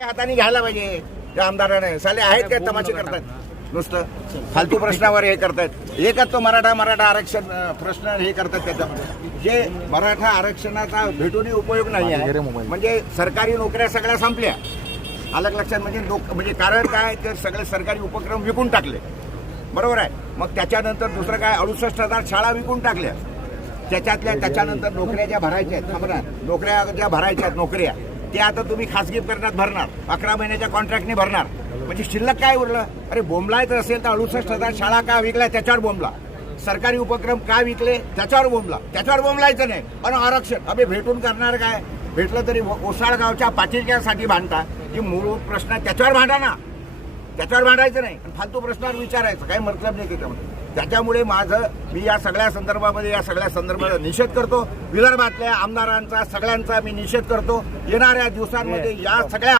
हाताने घ्यायला पाहिजे. त्या आमदाराने. साले आहेत काय तमाशे करतात? नुसतं फालतू प्रश्नावर हे करतायत एकच तो मराठा मराठा आरक्षण अं, प्रश्न हे करतात त्याच्यामध्ये. जे मराठा आरक्षणाचा भेटूनही उपयोग नाही आहे म्हणजे सरकारी नोकऱ्या सगळ्या संपल्या. अलग लक्षात म्हणजे लोक म्हणजे कारण काय? तर सगळे सरकारी उपक्रम विकून टाकले. बरोबर आहे? मग त्याच्यानंतर दुसरं काय? अडुसष्ट हजार शाळा विकून टाकल्या. त्याच्यातल्या त्याच्यानंतर नोकऱ्या ज्या भरायच्या आहेत नोकऱ्या ज्या भरायच्या आहेत नोकऱ्या. ते आता तुम्ही खासगी करण्यात भरणार अकरा महिन्याच्या कॉन्ट्रॅक्टने भरणार. म्हणजे शिल्लक काय उरलं? अरे बोंबलायचं असेल तर अडुसष्ट हजार शाळा का विकल्या त्याच्यावर बोंबला. सरकारी उपक्रम का विकले? त्याच्यावर बोंबला. त्याच्यावर बोंबलायचं नाही. पण आरक्षण. अबे भेटून करणार काय? भेटलं तरी ओसाळगावच्या पाचिरक्यासाठी भांडता. की मूळ प्रश्न त्याच्यावर भांडा ना. त्याच्यावर भांडायचं नाही. आणि फालतू प्रश्नावर विचारायचं. काही मतलब नाही त्याच्यामध्ये. त्याच्यामुळे माझं मी या सगळ्या संदर्भामध्ये या सगळ्या संदर्भात निषेध करतो. विदर्भातल्या आमदारांचा सगळ्यांचा मी निषेध करतो. येणाऱ्या दिवसांमध्ये या सगळ्या